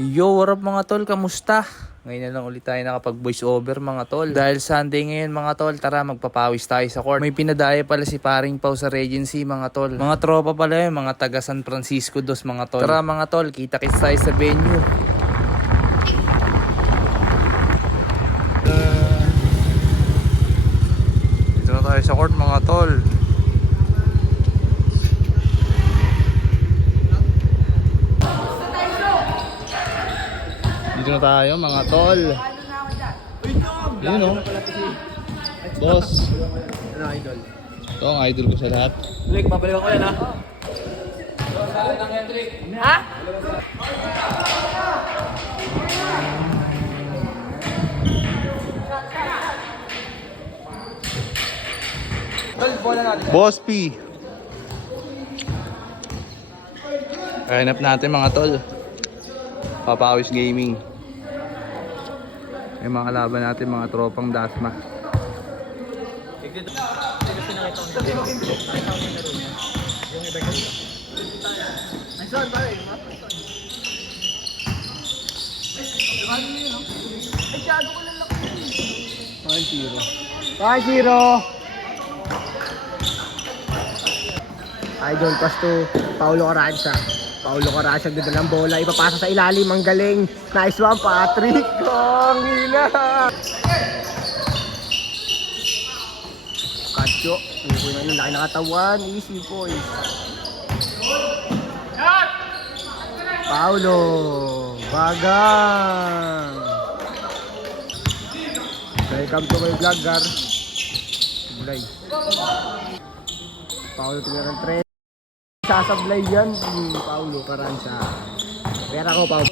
Yo, what up mga tol? Kamusta? Ngayon na lang ulit tayo nakapag voice over mga tol. Dahil Sunday ngayon mga tol, tara magpapawis tayo sa court. May pinadaya pala si paring Pau sa Regency mga tol. Mga tropa pala yun, mga taga San Francisco dos mga tol. Tara mga tol, kita-kits tayo sa venue. Dito na tayo sa court mga tol. Dito na tayo mga tol. Yun o. Boss. Ano idol? Ito ang idol ko sa lahat. Blake, babalikan ko yan ha. Ha? Tol, bola natin. Boss P. Kainap natin mga tol. Papawis Gaming. May mga laban natin mga tropang Dasma. Bye, Zero. Idol pass to Paulo Caranza. Paulo Caranza ganda ng bola, ipapasa sa ilalim, ang galing. Nice one, Patrick. Ang hina. Kacho, hindi na yung laki na katawan. Easy boys. Paulo Bagang. Welcome to my vlog, Gar. Bulay. Paulo tingnan ng tren. Sasablay yan, Paulo Caranza. Pera ko, Paulo.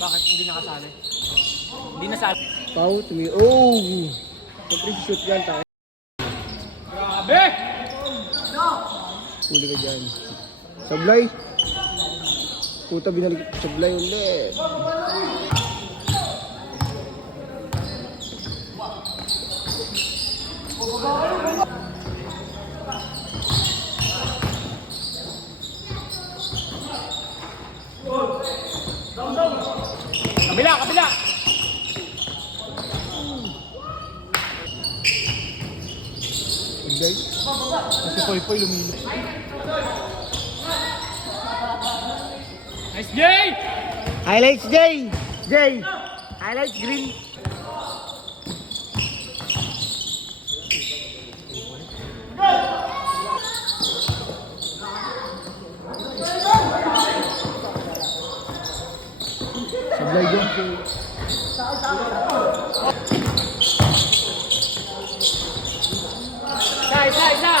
Bakit hindi nakasali? Hindi nasali. Paulo, oh! Siyempre si shoot yan, tayo. Grabe! Huli ka dyan. Sablay. Puta, binalik sablay ulit. Kabila, kabila! Sablay. Kasi Poy lumilo. Nice, Jay! Highlights, Jay! Jay! Highlights, green. Sablay dyan. Isa!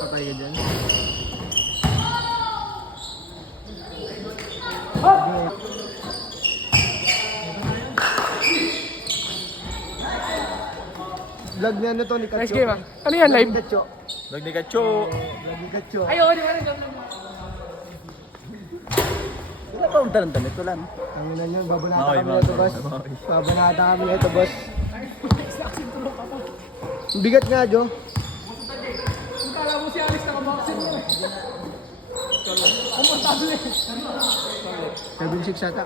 Patay ka dyan. Vlog niya ano to ni Kacho. Nice game ah. Ano yan, live? Kacho. Vlog ni Kacho. Vlog ni Kacho. Ayoko, di ba rin? Wala pa akong dalan-dalan. Ito lang. Ang ina niyo, babanata kami nito, boss. Babanata kami nito, boss. Ang bigat nga, Jo. Kung kala mo si Alex nakaboxing mo. Komportable. 7-6 ata.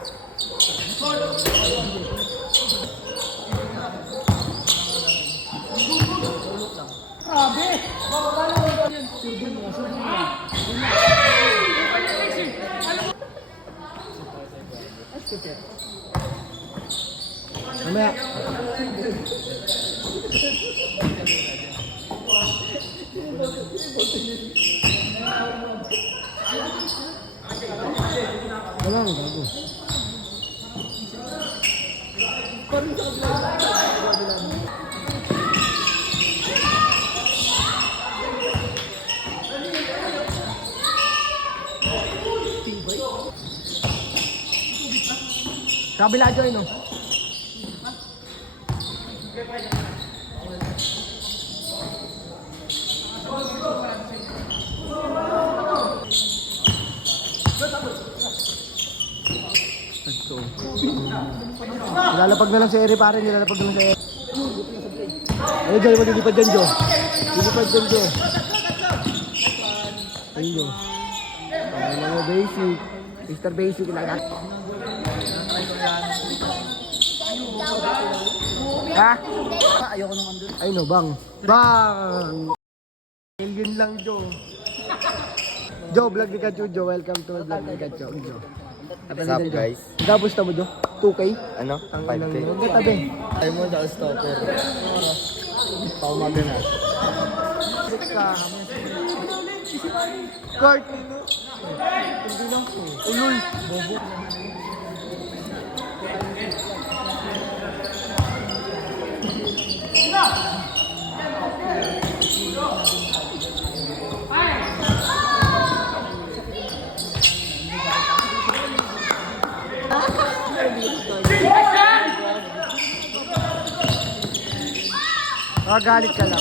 Grabe! Bababa na mo yan. Mamaya. Wala ang gago. Kabila joy no. Nilalapag na lang si Eri pare, nilalapag na lang si Eri. Ayun dyan, maglilipad dyan, Jo. Lilipad dyan, Jo. Ayun, Jo. Mga basic. Mr. Basic lang natin. Ha? Ayoko nung andun. Ay no, bang. Bang! Alien lang, Joe. Joe, vlog ni Kacho, Joe. Welcome to vlog ni Kacho, Joe. What's up, guys? Kapusta mo, Joe? 2K? Ano? Ang 5K. Huwag ka tabi. Ay mo daw stopper. Paumaga na. Kurt! Hindi na. Ulul. Bobo. Galit ka lang.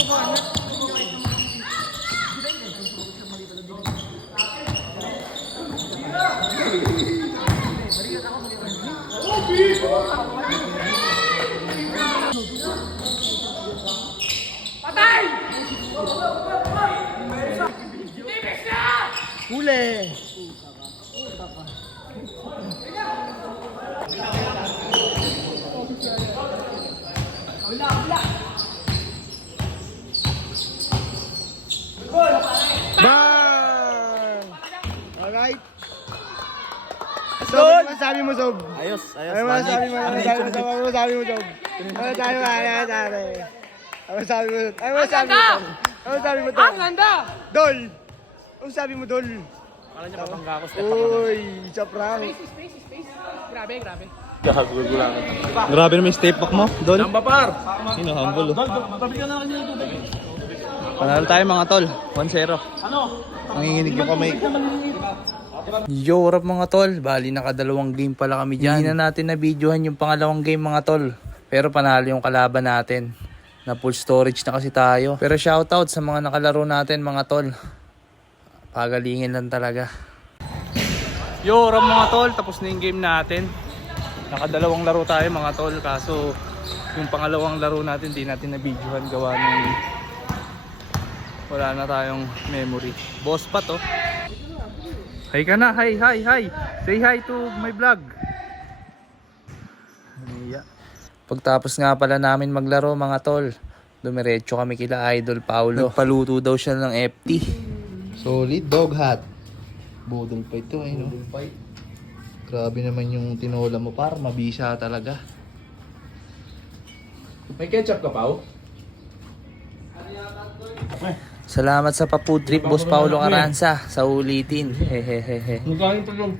Huli! Bang! Alright. Sob, ano masabi mo, Sob? Ayos, ayos. Ano masabi mo? Ano masabi mo, Sob? Ano masabi mo, Sob? Ano masabi mo? Ano masabi mo? Ano masabi mo? Ano masabi mo? Ano masabi mo, Dol? Ang ganda! Dol! Ano sabi mo, Dol? Kala niya papangga ako. Uy, sa prank. Space. Grabe, grabe. Grabe naman yung step back mo, Dol. Ambapar! Sino, humble. Panalo tayo mga tol. 1-0. Nanginginig yung kamay. Yo, rap mga tol. Bali, nakadalawang game pala kami dyan. Hindi na natin na videohan yung pangalawang game mga tol. Pero panalo yung kalaban natin. Na full storage na kasi tayo. Pero shoutout sa mga nakalaro natin mga tol. Pagalingin lang talaga. Yo, rap mga tol. Tapos na yung game natin. Nakadalawang laro tayo mga tol. Kaso yung pangalawang laro natin di natin na videohan gawa ng wala na tayong memory. Boss pa to. Hi ka na, hi. Say hi to my vlog. Yeah. Pagtapos nga pala namin maglaro mga tol, dumiretso kami kila Idol Paulo. Nagpaluto daw siya ng FT. Solid dog hat. Budol pa ito eh, no? Grabe naman yung tinola mo, par. Mabisa talaga. May ketchup ka, Pao? Salamat sa pa-food trip, Boss Paulo Caranza. Sa ulitin. Hehehehe. Nagkain to yung